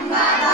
Emma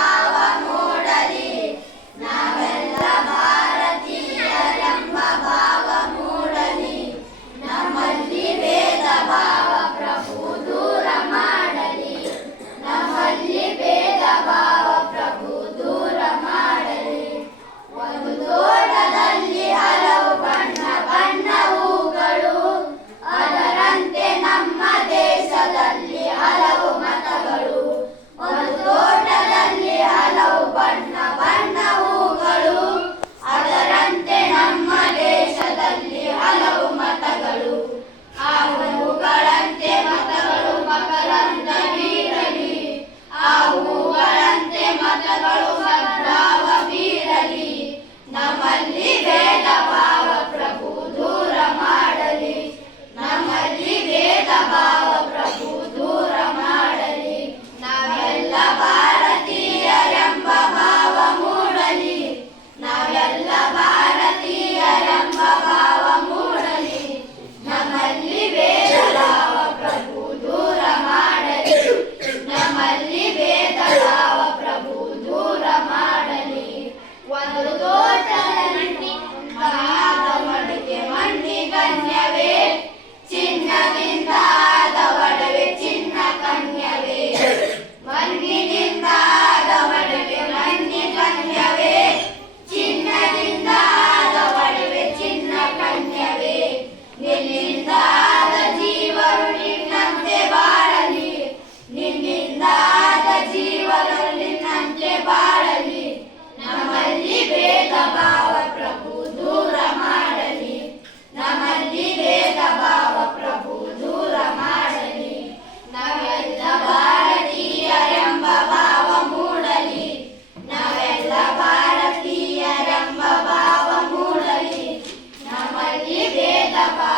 Bye.